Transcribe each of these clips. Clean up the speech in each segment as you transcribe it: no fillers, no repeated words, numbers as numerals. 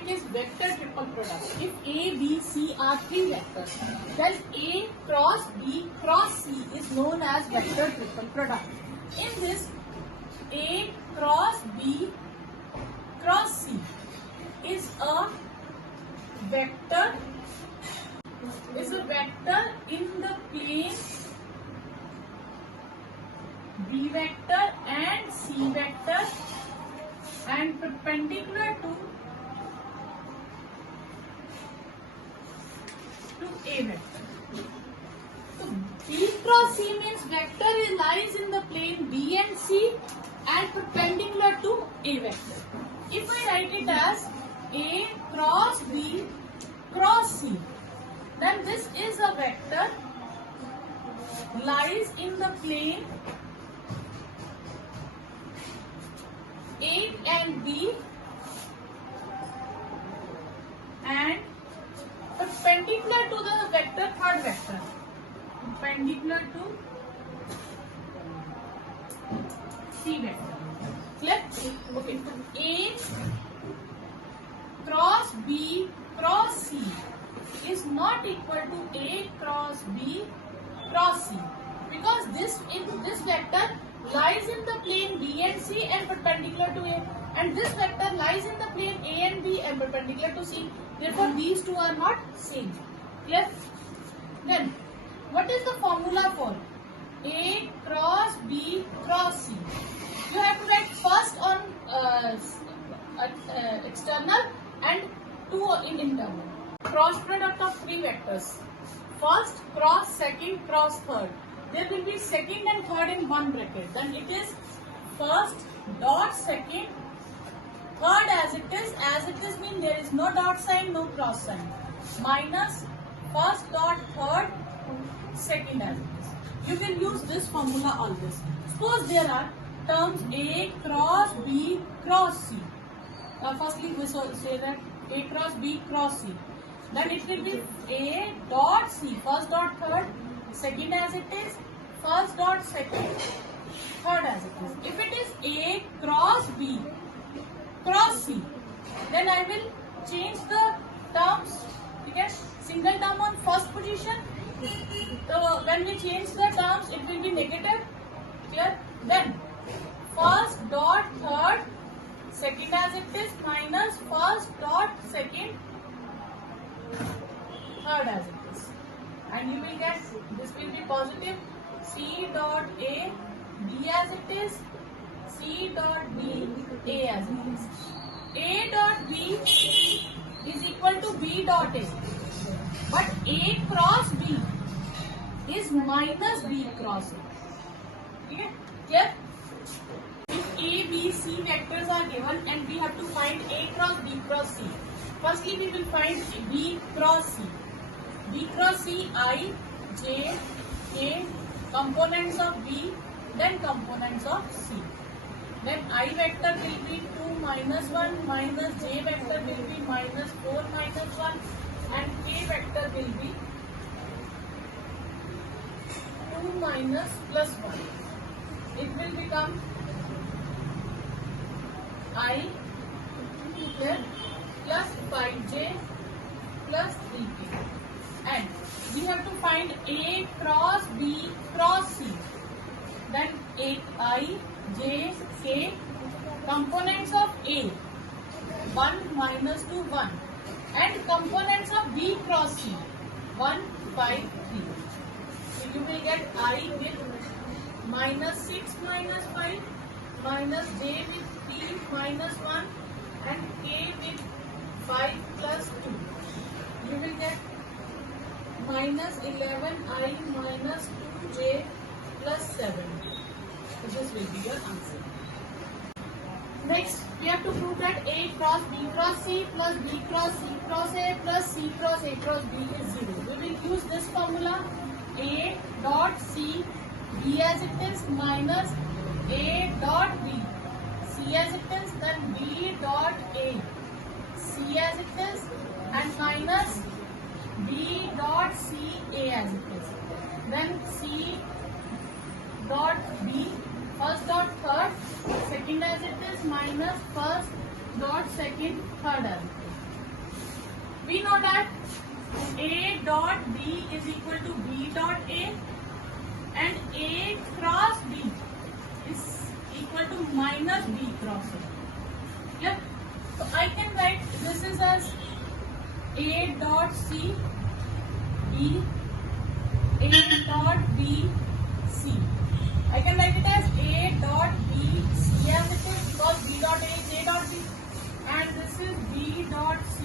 topic is vector triple product. If A, B, C are three vectors, then A cross B cross C is known as vector triple product. In this, A cross B cross C is a vector in the plane B vector and C vector and perpendicular to A vector. So B cross C means vector lies in the plane B and C and perpendicular to A vector. If I write it as A cross B cross C, then this is a vector lies in the plane A and B and perpendicular to the vector third vector, perpendicular to C vector. Clear? Okay. A cross B cross C is not equal to A cross B cross C because this vector lies in the plane B and C and perpendicular to A, and this vector lies in the plane A and B and perpendicular to C. Therefore, these two are not same. Clear? Then, what is the formula for A cross B cross C? You have to write first on external and two in internal. Cross product of three vectors. First cross second cross third. There will be second and third in one bracket. Then it is first dot second, third as it is. As it is means there is no dot sign, no cross sign. Minus first dot third, second as it is. You can use this formula always. Suppose there are terms A cross B cross C. Firstly we say that A cross B cross C. Then it will be A dot C, first dot third, second as it is, first dot second, third as it is. If it is A cross B cross C, then I will change the terms. Okay? Single term on first position. So when we change the terms, it will be negative. Clear? Then first dot third, second as it is, minus first dot second, third as it is, and you will get this will be positive C dot A B as it is, C dot B A as it is. A dot B is equal to B dot A, but A cross B is minus B cross A. Okay? Clear? If A, B, C vectors are given and we have to find A cross B cross C. Firstly, we will find B cross C. B cross C, I, J, K, components of B, then components of C. Then I vector will be 2 minus 1, minus J vector will be minus 4 minus 1, and K vector will be 2 minus plus 1. It will become I plus 5J plus 3K. And we have to find A cross B cross C. Then I, J, K, components of A, 1 minus 2, 1. And components of B cross C, 1, 5, 3. So you will get I with minus 6 minus 5, minus J with 3 minus 1, and K with 5 plus 2. You will get minus 11I minus 2J plus 7. So this will be your answer. Next, we have to prove that A cross B cross C plus B cross C cross A plus C cross A cross B is 0. We will use this formula A dot C B as it is minus A dot B C as it is, then B dot A C as it is, and minus B dot C A as it is. Then C dot B, first dot third, second as it is, minus first dot second, third as it is. We know that A dot B is equal to B dot A and A cross B is equal to minus B cross A. Yeah. So I can write this is as A dot C B A dot B C. I can write it as A dot B C as it is because B dot A is A dot B and this is B dot C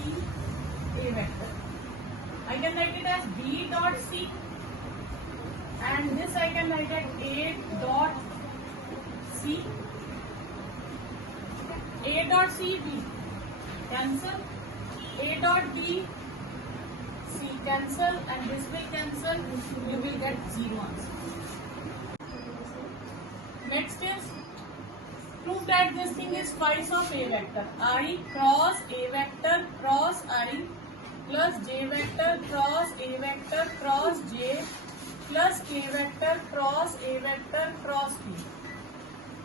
A vector. I can write it as B dot C and this I can write as A dot C. A dot C B cancel. A dot B C cancel and this will cancel. You will get 0 answer. Next is prove that this thing is twice of A vector. I cross A vector cross I plus J vector cross A vector cross J plus K vector cross A vector cross P.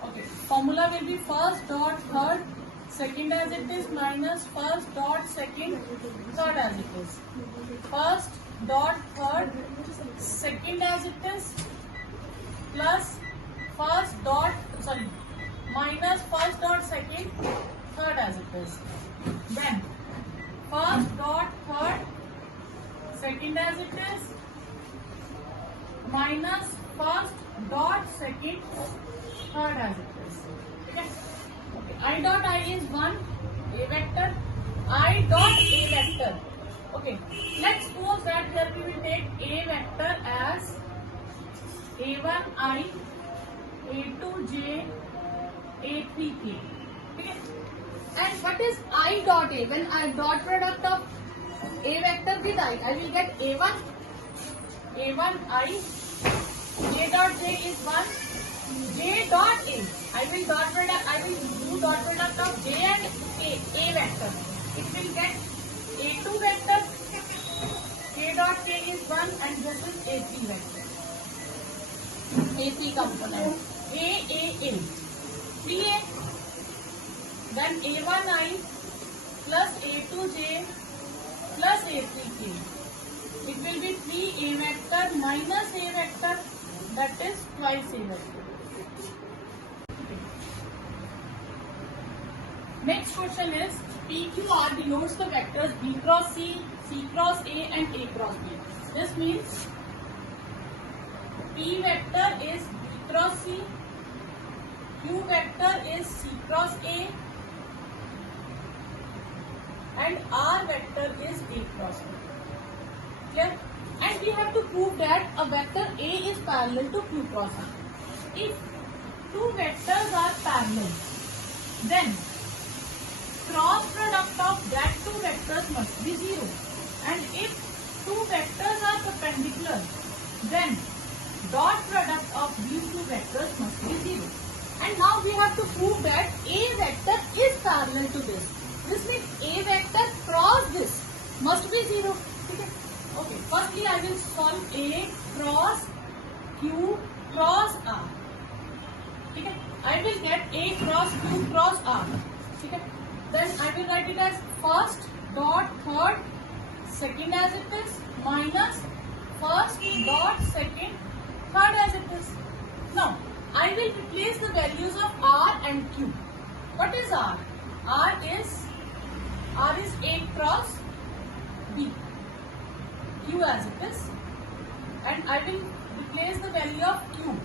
Okay, formula will be first dot third, second as it is minus first dot second, third as it is. First dot third, second as it is plus first dot minus first dot second, third as it is. Then first dot third, second as it is minus first dot second, third as it is. Okay. Okay. I dot I is 1 A vector. I dot A vector. Okay. Let's suppose that here we will take A vector as A1I, A2J, A3K. Okay. And what is I dot A? When I dot product of A vector with I will get A1, A1I, J dot J is 1, J dot A. I will do dot product of J and A vector. It will get A2 vector, K dot K is 1 and this is A3 vector. A3 component. A 3A. Then A1I plus A2J plus A3K. It will be 3A vector minus A vector, that is twice A vector. Next question is PQR denotes the vectors B cross C, C cross A and A cross B. This means P vector is B cross C, Q vector is C cross A and R vector is A cross B. Clear? And we have to prove that a vector A is parallel to Q cross A. If two vectors are parallel, then cross product of that two vectors must be 0. And if two vectors are perpendicular, then dot product of these two vectors must be 0. And now we have to prove that A vector is parallel to this. This means A vector cross this must be 0. Okay, firstly I will solve A cross Q cross R. Okay, I will get A cross Q cross R. Okay, then I will write it as first dot third, second as it is minus first dot second, third as it is. Now I will replace the values of R and Q. What is R? R is A cross B. Q as it is, and I will replace the value of Q.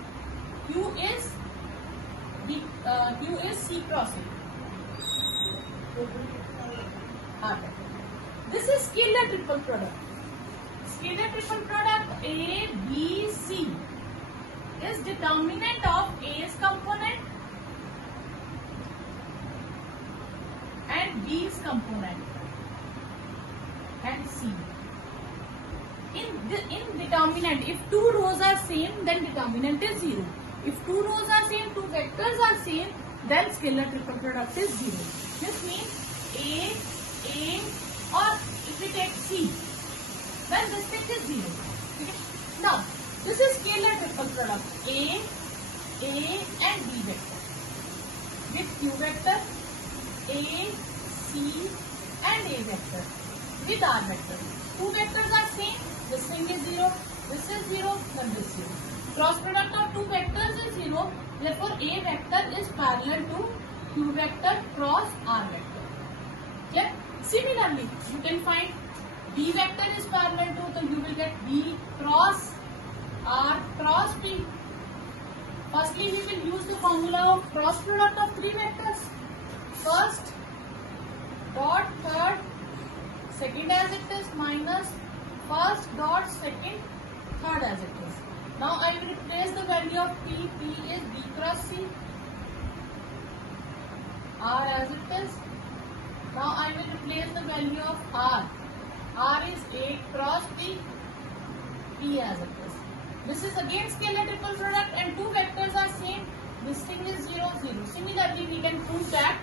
Q is C cross A. This is scalar triple product. Scalar triple product A, B, C is determinant of A's component and B's component and C. In determinant, if two rows are same, then determinant is 0. If two rows are same, two vectors are same, then scalar triple product is 0. This means A, or if we take C, then this thing is 0. Okay? Now, this is scalar triple product A and B vector with Q vector, A, C and A vector. with R vector. Two vectors are same. This thing is 0. This is 0. Then this 0. Cross product of two vectors is 0. Therefore, A vector is parallel to Q vector cross R vector. Clear? Similarly, you can find B vector is parallel to, so you will get B cross R cross B. Firstly, we will use the formula of cross product of three vectors. First dot third, second as it is, minus first dot second, third as it is. Now I will replace the value of P. P is B cross C. R as it is. Now I will replace the value of R. R is A cross B. P as it is. This is again scalar triple product and two vectors are same. This thing is 0, 0. Similarly, we can prove that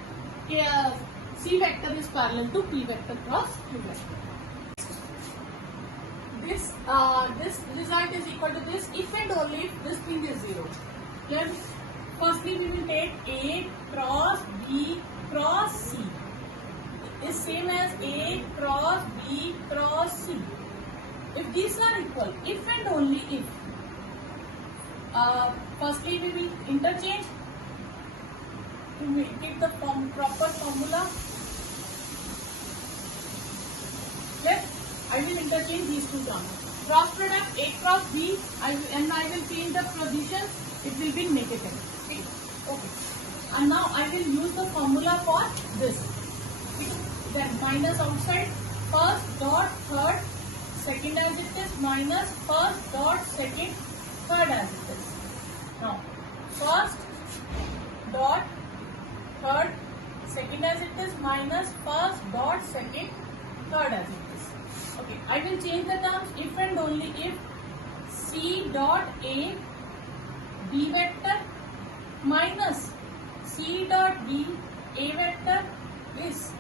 C vector is parallel to P vector cross Q vector. This result is equal to this if and only if this thing is 0. Then firstly we will take A cross B cross C is same as A cross B cross C. If these are equal, if and only if, firstly we will interchange to take the proper formula. I will interchange these two terms. Cross product A cross B, and I will change the position, it will be negative. Okay. And now I will use the formula for this. Then minus outside, first dot third, second as it is, minus first dot second, third as it is. Now, first dot third, second as it is, minus first dot second, third as it is. Okay, I will change the terms if and only if C dot A B vector minus C dot B A vector is,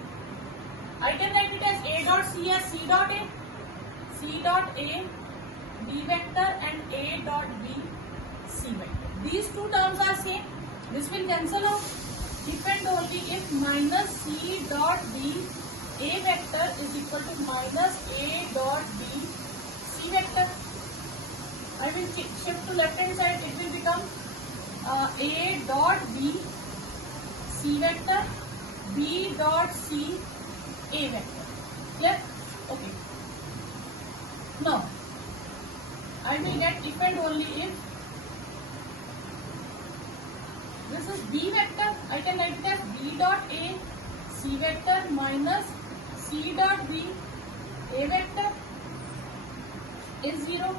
I can write it as A dot C as C dot A, C dot A B vector and A dot B C vector. These two terms are same. This will cancel out if and only if minus C dot B A vector is equal to minus A dot B C vector. I will shift to left hand side. It will become A dot B C vector, B dot C A vector. Clear? Okay. Now, I will get if and only if this is B vector. I can write it as B dot A C vector minus C dot B A vector is 0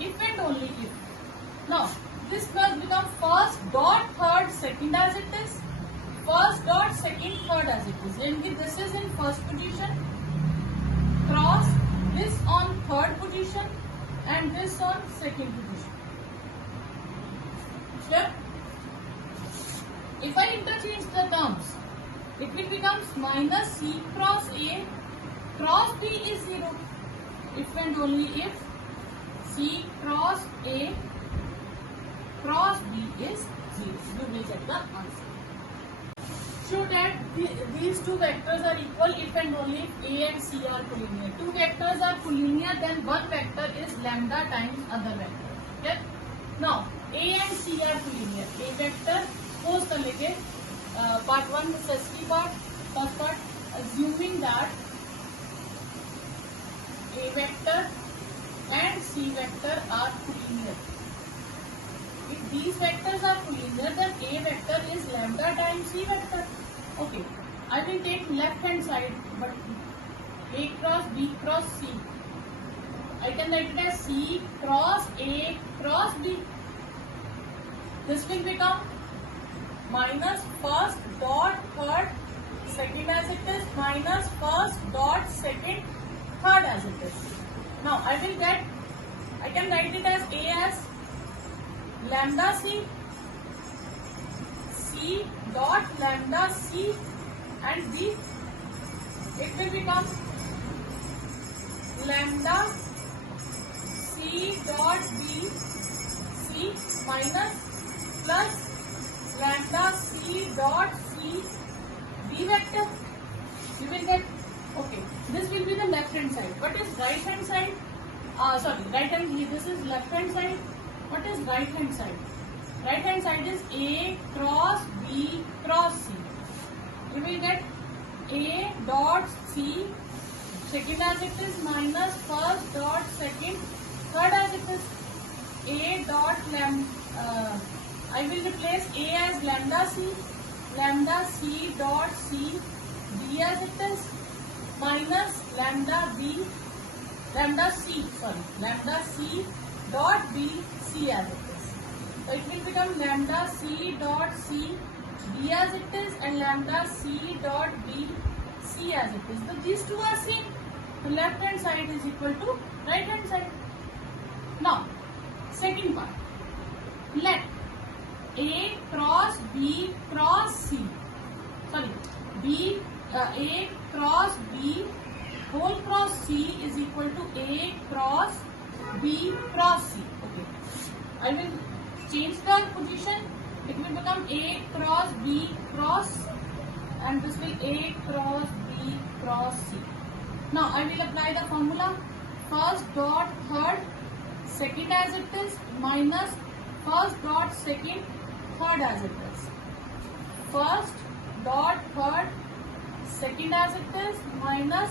if and only if. Now, this must become first dot third second as it is, first dot second third as it is. And this is in first position, cross this on third position and this on second position. Sure? If I interchange the terms, it will become minus C cross A cross B is 0 if and only if C cross A cross B is 0. You will get the answer. Show that these two vectors are equal if and only if A and C are collinear. Two vectors are collinear, then one vector is lambda times other vector. Okay? Now, A and C are collinear. A vector, suppose कर लेंगे part 1 necessity part, first part, assuming that A vector and C vector are collinear. If these vectors are collinear, then A vector is lambda times C vector. Okay, I will take left hand side, but A cross B cross C. I can write it as C cross A cross B. This will become minus first dot third second as it is minus first dot second third as it is. Now I can write it as A as lambda C dot lambda C and B. It will become lambda C dot B C minus plus lambda C dot C B vector. You will get, okay, this will be the left side. What is right hand side? Right hand, this is left hand side. What is right hand side? Right hand side is A cross B cross C. You will get A dot C, second as it is, minus first dot second, third as it is. A dot lambda, I will replace A as lambda C dot C, B as it is, minus lambda C dot B, C as it is. So it will become lambda C dot C, B as it is, and lambda C dot B, C as it is. So these two are same. The left hand side is equal to right hand side. Now, second part. Let A cross B cross C. A cross B whole cross C is equal to A cross B cross C. Okay. I will change the position. It will become A cross B cross, and this will A cross B cross C. Now I will apply the formula. First dot third, second as it is, minus first dot second, third as it is. First dot third, second as it is, minus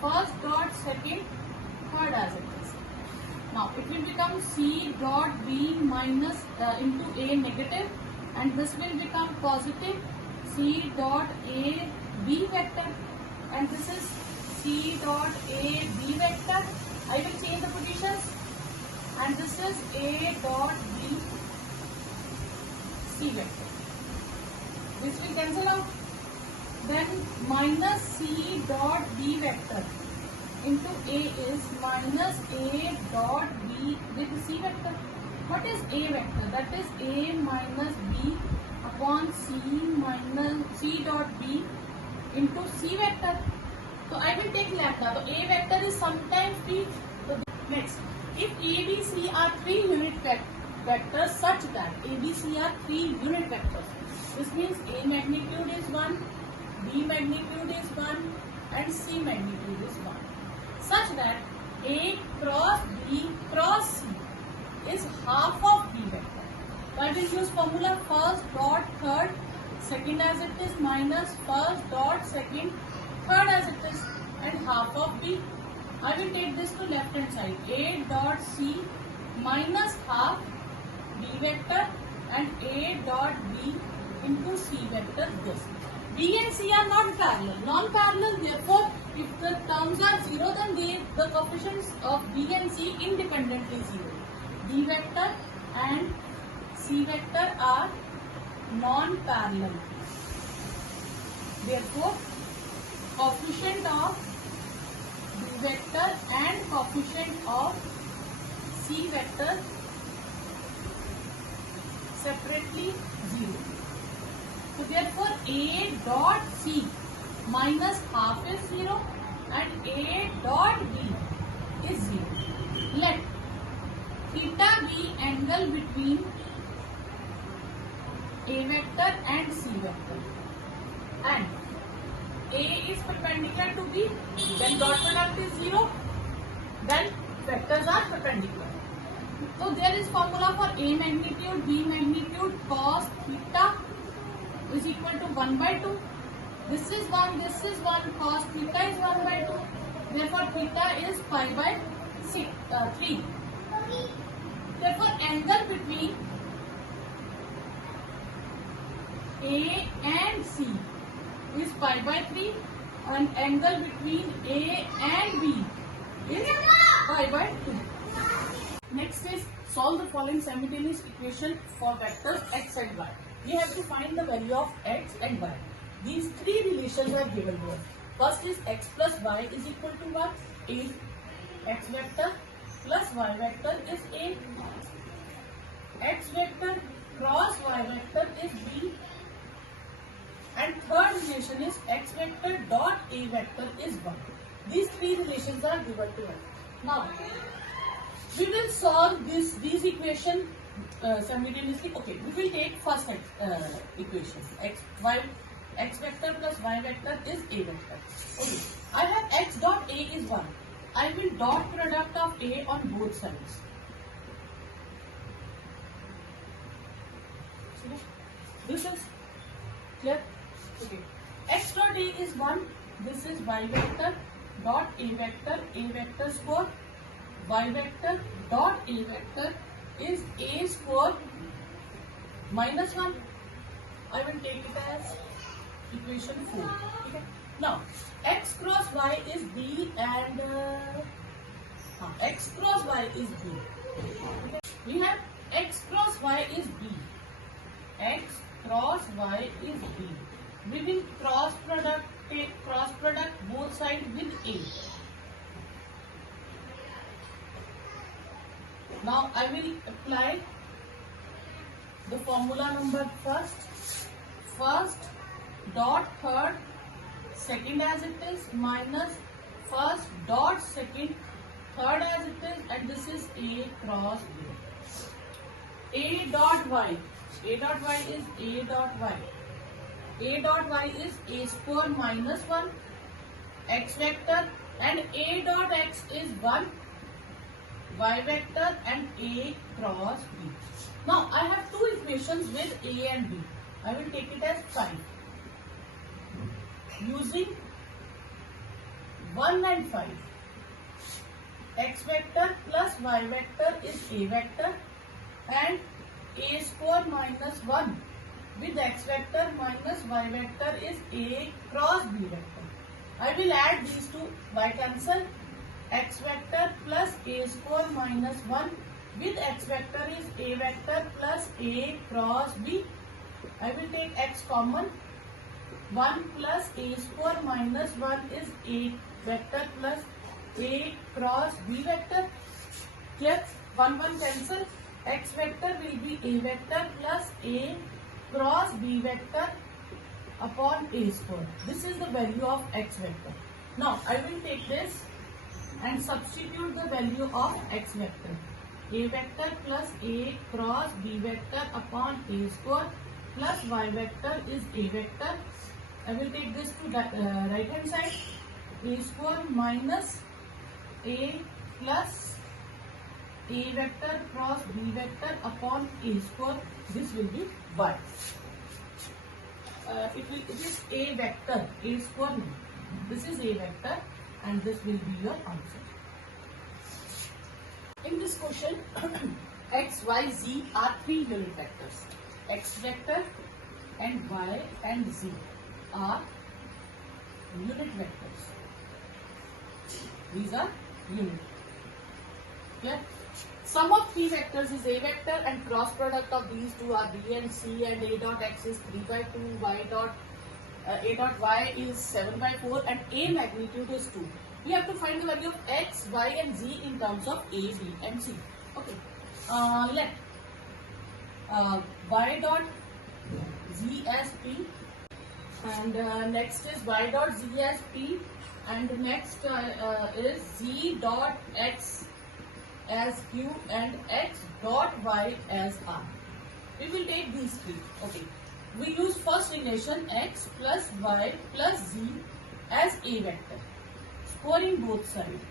first dot second, third as it is. Now it will become C dot B minus into A negative, and this will become positive C dot A B vector, and this is C dot A B vector. I will change the positions, and this is A dot B C vector. This will cancel out. Then minus C dot B vector into A is minus A dot B with C vector. What is A vector? That is A minus B upon C minus C dot B into C vector. So I will take lambda. So A vector is sometimes B. So next, if A, B, C are 3 unit vectors such that A, B, C are 3 unit vectors, this means A magnitude is 1, B magnitude is 1, and C magnitude is 1, such that A cross B cross C is half of B vector. So I will use formula first dot third, second as it is, minus first dot second, third as it is, and half of B. I will take this to left hand side. A dot C minus half B vector and A dot B into C vector this. B and C are not parallel, non-parallel. Therefore, if the terms are 0, then the coefficients of B and C independently 0. B vector and C vector are non-parallel. Therefore, coefficient of B vector and coefficient of C vector separately 0. So therefore A dot C minus half is 0 and A dot B is 0. Let theta be angle between A vector and C vector, and A is perpendicular to B, then dot product is 0, then vectors are perpendicular. So there is formula for A magnitude, B magnitude, cos theta is equal to 1 by 2. This is 1, cos theta is 1 by 2. Therefore theta is pi by 3. Therefore angle between A and C is pi by 3, and angle between A and B is pi by 2. Next is solve the following simultaneous equation for vectors x and y. We have to find the value of x and y. These three relations are given here. First is x plus y is equal to what? A. X vector plus y vector is A. X vector cross y vector is B. And third relation is x vector dot A vector is 1. These three relations are given to us. Now, we will solve these equations simultaneously. Okay, we will take first equation. X vector plus y vector is A vector. Okay, I have x dot A is 1. I will dot product of A on both sides. This is clear? Okay. X dot A is 1. This is y vector dot A vector square. Y vector dot A vector is A square minus 1. I will take it as equation 4. Okay. Now, x cross y is B and x cross y is B. Okay. We have x cross y is B. X cross y is B. We will take cross product both sides with A. Now I will apply the formula number first dot third second as it is minus first dot second third as it is, and this is A cross B. A dot y is A dot y. A dot y is A square minus 1 x vector, and A dot x is 1 y vector and A cross B. Now I have two equations with A and B. I will take it as 5. Using 1 and 5. X vector plus y vector is A vector, and A square minus 1 with x vector minus y vector is A cross B vector. I will add these two by cancel. X vector plus A square minus 1 with x vector is A vector plus A cross B. I will take x common. 1 plus A square minus 1 is A vector plus A cross B vector. Clear? 1 cancel. X vector will be A vector plus A cross B vector upon A square. This is the value of x vector. Now I will take this and substitute the value of x vector. A vector plus A cross B vector upon A square plus y vector is A vector. I will take this to right hand side. A square minus A plus A vector cross B vector upon A square. This will be y. It is A vector, A square. This is A vector, and this will be your answer. In this question, x, y, z are 3 unit vectors. X vector and y and z are unit vectors. These are unit. Yeah. Sum of 3 vectors is A vector, and cross product of these two are B and C, and A dot x is 3 by 2, A dot y is 7 by 4, and A magnitude is 2. We have to find the value of x, y and z in terms of A, B and C. Okay. Let y dot z as P, and next is y dot z as P, and next is z dot x as Q and x dot y as R. We will take these three. Okay. We use first relation x plus y plus z as A vector. Scoring both sides.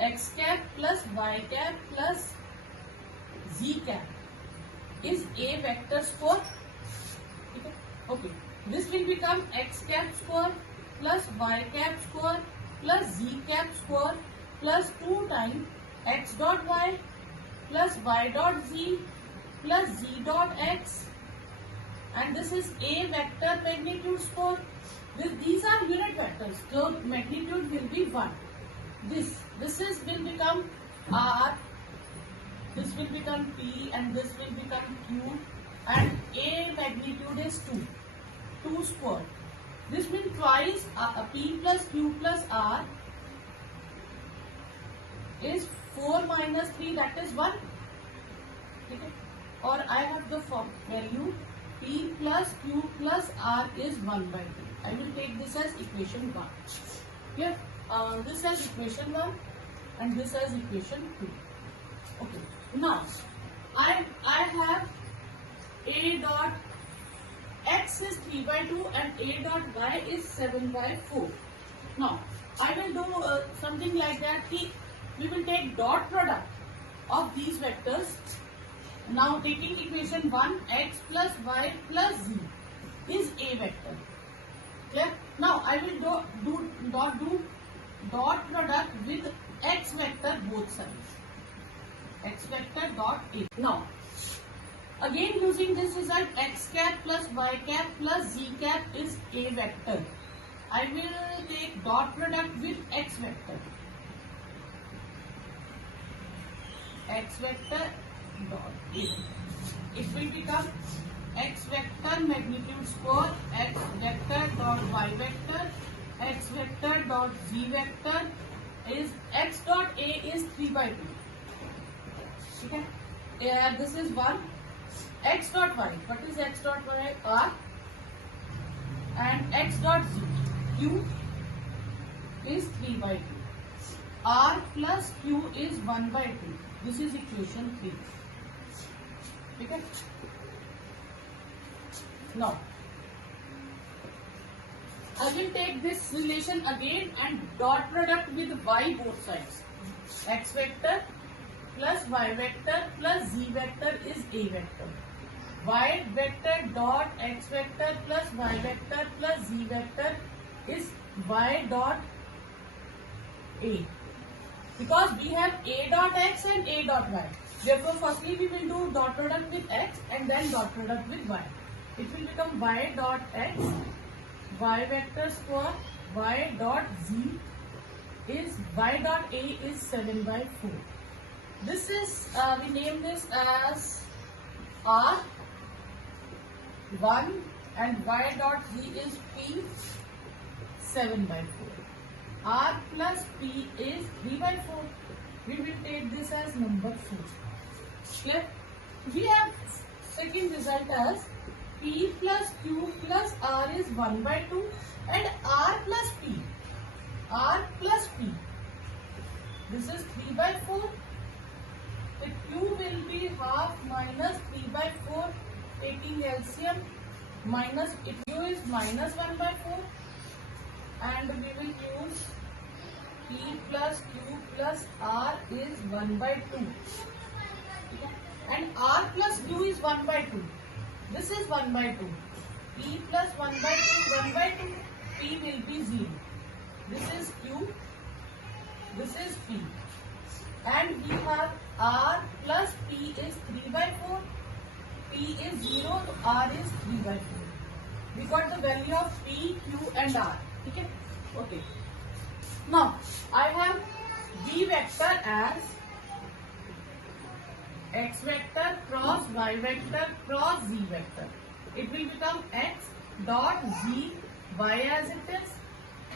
X cap plus y cap plus z cap is A vector square. Okay. This will become x cap square plus y cap square plus z cap square plus 2 times x dot y plus y dot z plus z dot x, and this is A vector magnitude square. These are unit vectors, so magnitude will be 1. This will become R, this will become P, and this will become Q, and A magnitude is 2 square. This means twice P plus Q plus R is 4 minus 3, that is 1. Okay. Or I have the value P plus Q plus R is 1 by 2. I will take this as equation 1. Here, this as equation 1 and this as equation 2. Okay. Now, I have A dot x is 3 by 2 and A dot y is 7 by 4. Now, I will do something like that. We will take dot product of these vectors. Now taking equation 1, x plus y plus z is a vector. Clear? Now I will do dot product with x vector both sides. X vector dot a. Now again using this result, x cap plus y cap plus z cap is a vector. I will take dot product with x vector. X vector dot a. It will become x vector magnitude square x vector dot y vector, x vector dot z vector is x dot a is 3 by 2. Okay? This is 1. X dot y. What is x dot y? R. And x dot z. Q is 3 by 2. R plus Q is 1 by 2. This is equation 3. Okay? Now, I will take this relation again and dot product with y both sides. X vector plus y vector plus z vector is a vector. Y vector dot x vector plus y vector plus z vector is y dot a. Because we have a dot x and a dot y. Therefore, firstly we will do dot product with x and then dot product with y. It will become y dot x, y vector square, y dot z is y dot a is 7 by 4. This is, we name this as R1 and y dot z is P 7 by 4. R plus P is 3 by 4. We will take this as number 4. Clear? We have second result as P plus Q plus R is 1 by 2 and R plus P. R plus P. This is 3 by 4. The Q will be half minus 3 by 4 taking LCM minus Q is minus 1 by 4 and we will use P plus Q plus R is 1 by 2 and R plus Q is 1 by 2. This is 1 by 2. P plus 1 by 2, 1 by 2. P will be 0. This is Q. This is P. And we have R plus P is 3 by 4. P is 0. So R is 3 by 4. We got the value of P, Q and R. Okay? Okay. Now, I have V vector as x vector cross y vector cross z vector. It will become x dot z y as it is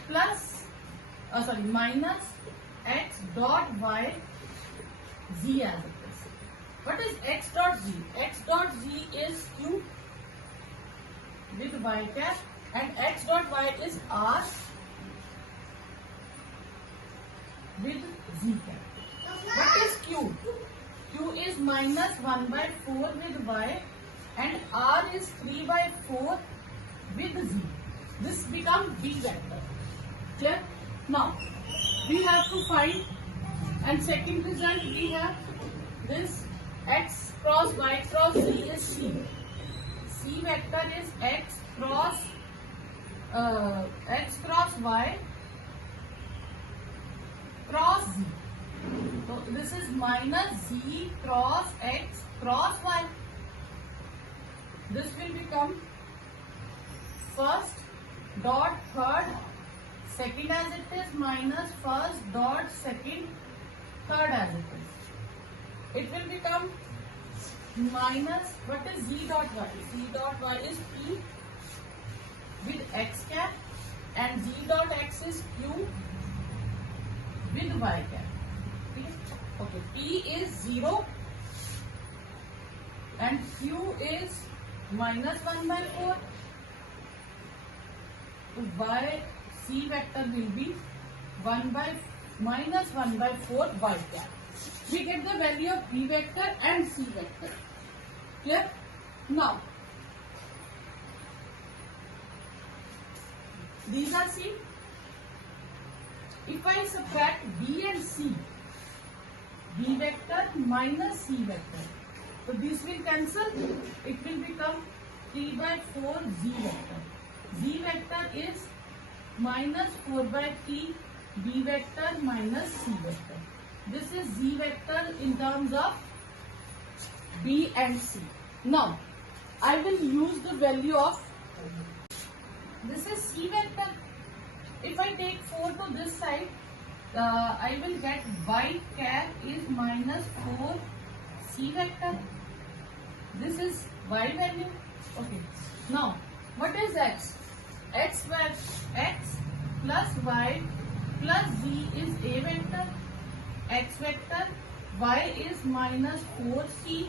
plus minus x dot y z as it is. What is x dot z? X dot z is Q with y cap and x dot y is R with z cap. What is Q? Q is minus 1 by 4 with y and R is 3 by 4 with z. This becomes V vector. Clear? Now, we have to find, and second result we have this x cross y cross z is C. C vector is x cross y cross z. So this is minus z cross x cross y. This will become first dot third second as it is minus first dot second third as it is. It will become minus, what is z dot y? Z dot y is P with x cap and z dot x is Q with y cap. Okay, P is 0 and Q is minus 1 by 4. Y C vector will be minus 1 by 4 y cap. We get the value of B vector and C vector. Clear? Now, these are seen. if I subtract B and C, B vector minus C vector, so this will cancel. It will become 3 by 4 Z vector. Z vector is minus 4 by 3 B vector minus C vector. This is Z vector in terms of B and C. Now, I will use the value of, this is C vector. If I take 4 to this side, I will get Y cap is minus 4 C vector. This is Y value. Okay. Now, what is X? X plus Y plus Z is A vector. X vector. Y is minus 4C.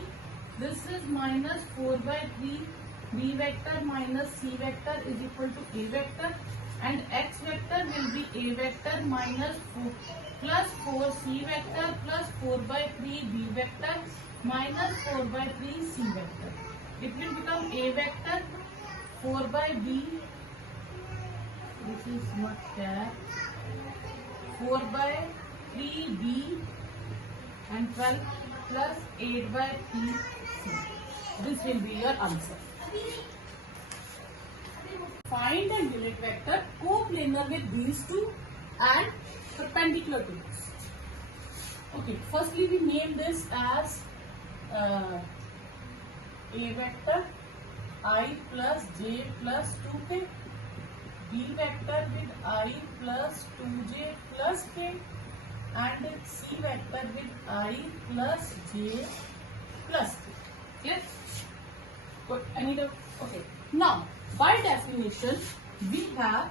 This is minus 4 by 3. B vector minus C vector is equal to A vector. And X vector will be A vector minus 4 plus 4 C vector plus 4 by 3 B vector minus 4 by 3 C vector. It will become A vector 4 by B. This is not there. 4 by 3B and 12 plus 8 by 3C. This will be your answer. Find a unit vector coplanar with these two and perpendicular to this. Okay, firstly we name this as A vector I plus j plus 2k, B vector with I plus 2j plus k, and C vector with I plus j plus k. Clear? Good. Any doubt? Okay. Now, by definition, we have,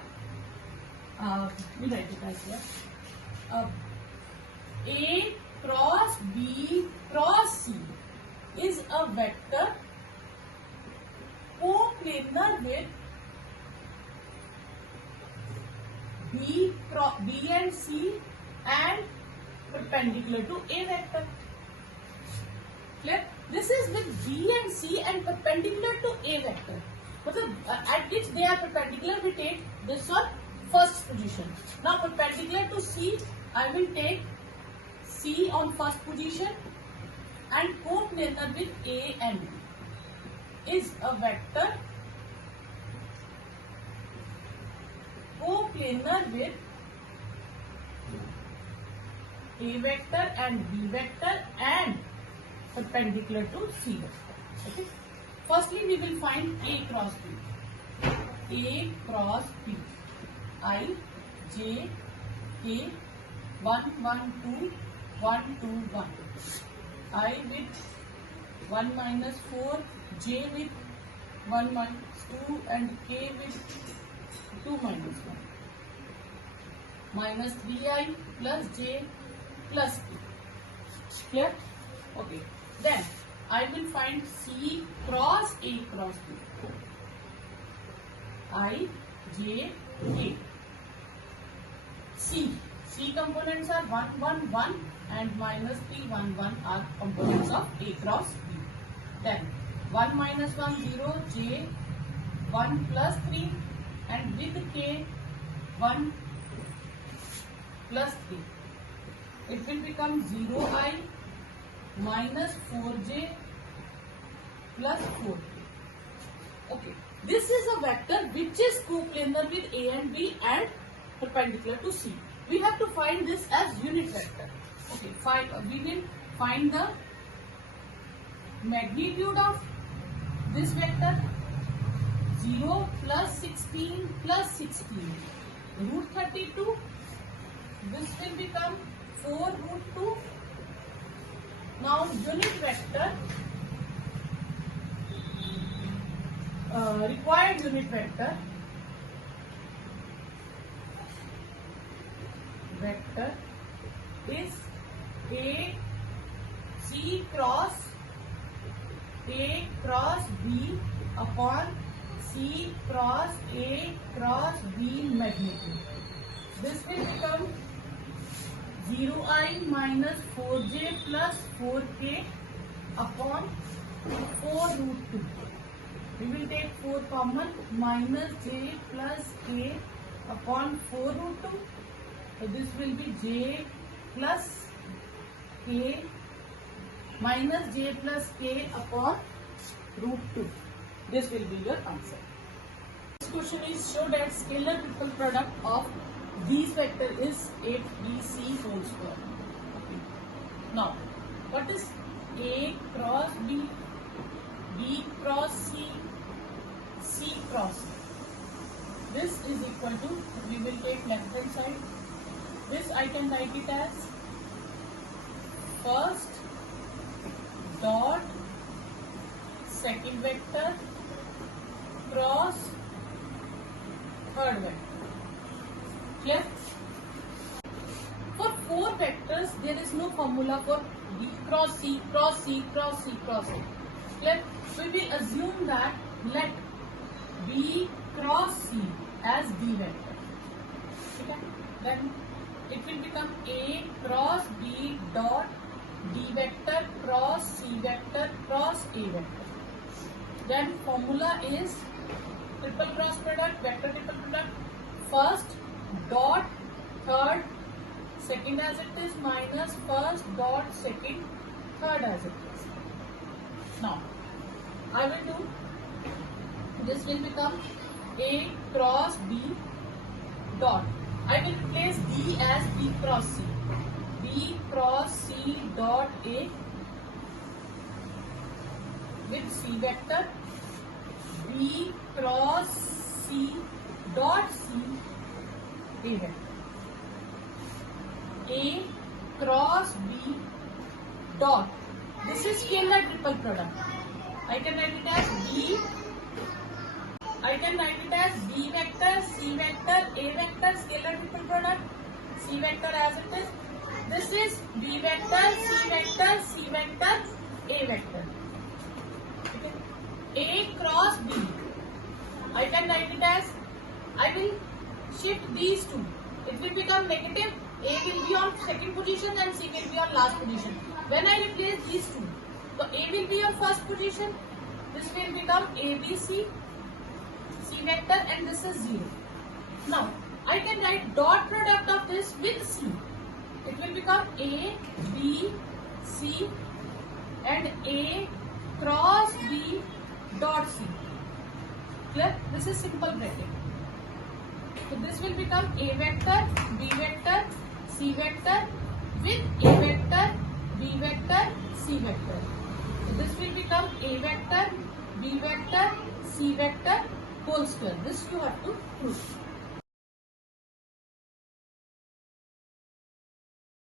we write it as here, A cross B cross C is a vector coplanar with B and C and perpendicular to A vector. Clear? This is with B and C and perpendicular to A vector. At which they are perpendicular, we take this one first position. Now perpendicular to C, I will take C on first position and coplanar with A and B is a vector coplanar with A vector and B vector and perpendicular to C vector. Okay. Firstly, we will find A cross B. A cross B. I, J, K, 1, 1, 2, 1, 2, 1. I with 1 minus 4, J with 1 minus 2 and K with 2 minus 1. Minus 3I plus J plus K. Clear? Okay. Then I will find C cross A cross B. I, J, K. C components are 1, 1, 1 and minus 3, 1, 1 are components of A cross B. Then 1 minus 1, 0, J, 1 plus 3 and with K, 1 plus 3. It will become 0I minus 4j plus 4k. Okay. This is a vector which is coplanar with A and B and perpendicular to C. We have to find this as unit vector. Okay. We will find the magnitude of this vector. 0 plus 16 plus 16. Root 32. This will become 4 root 2. Now unit vector, required unit vector is A C cross A cross B upon C cross A cross B magnitude. This will become 0I minus 4j plus 4k upon 4 root 2. We will take 4 common, minus j plus k upon 4 root 2 So this will be j plus k minus j plus k upon root 2. This will be your answer. This question is show that scalar triple product of these vector is 8bc whole square. Okay. Now, what is A cross B, B cross C, C cross C? This is equal to, we will take left hand side. This I can write it as first dot second vector cross third vector. Clear? For 4 vectors, there is no formula for B cross C, cross C, cross C, cross C. Clear? We will assume that let B cross C as B vector. Okay? Then it will become A cross B dot D vector cross C vector cross A vector. Then formula is triple cross product, vector triple product, first dot third second as it is minus first dot second third as it is. Now I will do, this will become A cross B dot, I will replace D as B cross C, B cross C dot A with C vector, B cross C dot C A vector, A cross B dot, this is scalar triple product. I can write it as B, I can write it as B vector, C vector, A vector, scalar triple product, C vector as it is. This is B vector, C vector, C vector, A vector. Okay. A cross B, I can write it as, I will shift these two. It will become negative. A will be on second position and C will be on last position. When I replace these two, so A will be on first position. This will become ABC, C vector, and this is 0. Now, I can write dot product of this with C. It will become A, B, C, and A cross B dot C. Clear? This is simple bracket. So this will become A vector, B vector, C vector with A vector, B vector, C vector. So this will become A vector, B vector, C vector whole square. This you have to prove.